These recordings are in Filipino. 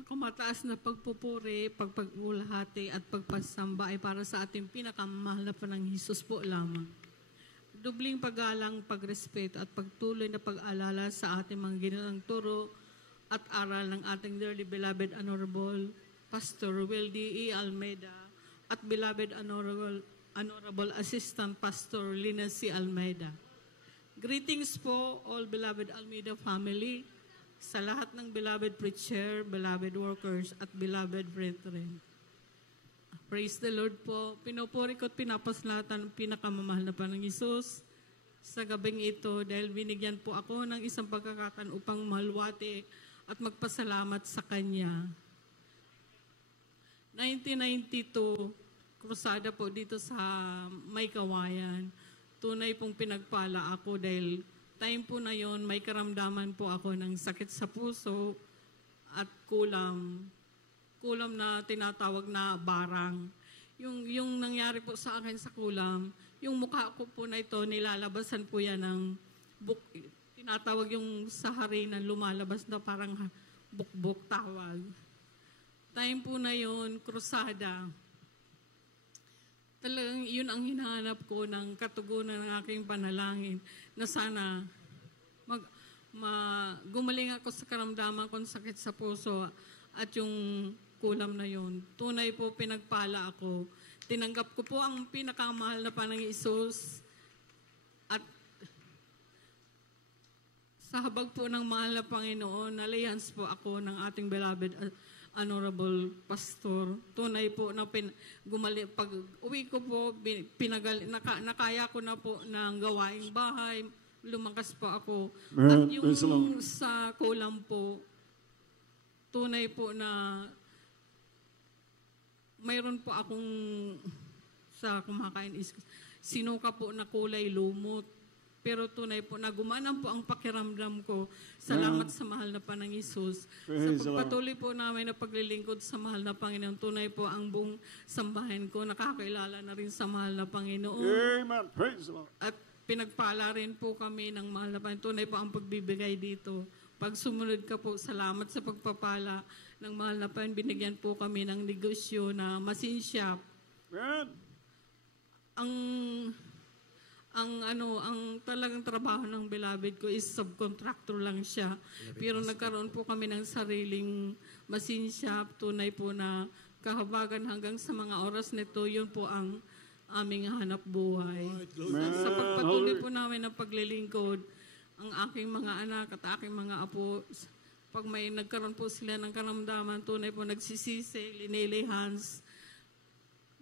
pinakamataas na pagpupuri, pagpagulahati at pagpasamba ay para sa ating pinakamahal na Panang Hesus po lamang. Dubling paggalang, pagrespeto at pagtuloy na pag-alala sa ating mga ginawang turo at aral ng ating dearly beloved Honorable Pastor Wildy E. Almeida at beloved Honorable Assistant Pastor Lina C. Almeida. Greetings po all beloved Almeida family, sa lahat ng beloved preacher, beloved workers, at beloved brethren. Praise the Lord po. Pinupuri ko at pinapasalatan ng pinakamamahal na Panang Hesus sa gabing ito dahil binigyan po ako ng isang pagkakataon upang mahalwati at magpasalamat sa Kanya. 1992, krusada po dito sa May Kawayan. Tunay pong pinagpala ako dahil time po na yon may karamdaman po ako ng sakit sa puso at kulam na tinatawag na barang. Yung nangyari po sa akin sa kulam, yung mukha ko po na ito, nilalabasan po yan ng tinatawag yung sa harinan, lumalabas na parang bukbok tawag. Time po na yon krusada. Talagang yun ang hinahanap ko ng katugunan ng aking panalangin na sana gumaling ako sa karamdaman kong sakit sa puso at yung kulam na yun. Tunay po pinagpala ako. Tinanggap ko po ang pinakamahal na Panang Hesus at sa habag po ng mahal na Panginoon, nalihans po ako ng ating beloved Honorable Pastor. Tunay po na pag uwi ko po, nakaya ko na po ng gawaing bahay, lumakas po ako. At yung sa kulam po, tunay po na mayroon po akong sa kumakain is sinuka po na kulay lumot. Pero tunay po na gumanang po ang pakiramdam ko. Salamat sa mahal na Panang Hesus. Sa pagpatuloy po namin na paglilingkod sa mahal na Panginoon, tunay po ang buong sambahin ko. Nakakailala na rin sa mahal na Panginoon. Amen. Praise the Lord. At pinagpala rin po kami ng mahal na Panginoon. Tunay po ang pagbibigay dito. Pag sumunod ka po, salamat sa pagpapala ng mahal na Panginoon. Binigyan po kami ng negosyo na machine shop. Amen. Ang talagang trabaho ng beloved ko is subcontractor lang siya. Pero nagkaroon po kami ng sariling machine shop. Tunay po na kahabagan hanggang sa mga oras nito, yun po ang aming hanap buhay. At sa pagpatuloy po namin ng paglilingkod, ang aking mga anak at aking mga apo, pag may nagkaroon po sila ng karamdaman, tunay po nagsisisi, linilihans,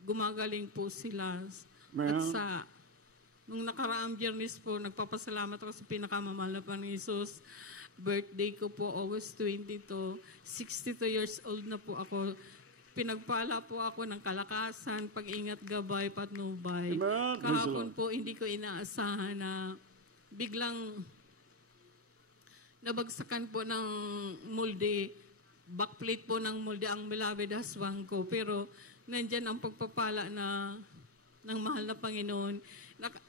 gumagaling po sila. At nung nakaraang Biyernes po, nagpapasalamat ako sa pinakamamahal na Panang Hesus. Birthday ko po, August 22. 62 years old na po ako. Pinagpala po ako ng kalakasan, pag-ingat, gabay, patnubay. Kahapon po, hindi ko inaasahan na biglang nabagsakan po ng molde, backplate po ng molde ang beloved husband ko. Pero nandyan ang pagpapala ng mahal na Panginoon.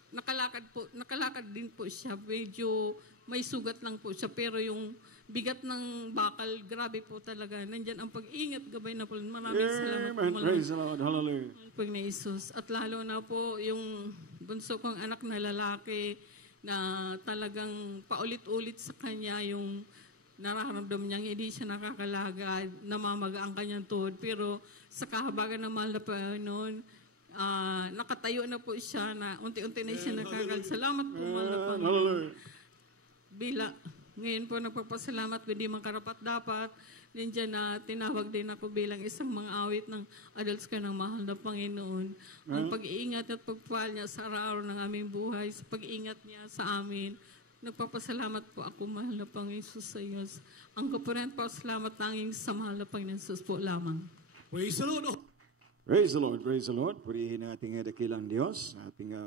Nakalakad din po siya. Medyo may sugat lang po siya. Pero yung bigat ng bakal, grabe po talaga. Nandyan ang pag-ingat, gabay na po. Maraming salamat po. Praise the Lord. Hallelujah. Pag na Hesus. At lalo na po yung bunso kong anak na lalaki na talagang paulit-ulit sa kanya yung nararamdam niyang hindi siya nakakalagad, namamaga ang kanyang tuhod. Pero sa kahabagan ng mahal na Panginoon, nakatayo na po siya na unti-unti na siya nakagal. Salamat po, mahal na Panginoon. Ngayon po nagpapasalamat ko, di man karapat dapat. Nandiyan na tinawag din ako bilang isang mga awit ng adults ka ng mahal na Panginoon. Ang pag-iingat at pagpahal niya sa araw-araw ng aming buhay, sa pag-iingat niya sa amin. Nagpapasalamat po ako, mahal na Panginoon Hesus sa iyo. Ang kapunan po, salamat tanging sa mahal na Panginoon Hesus po lamang. Praise the Lord. Praise the Lord, praise the Lord. Purihin natin ang dakilang Diyos, ating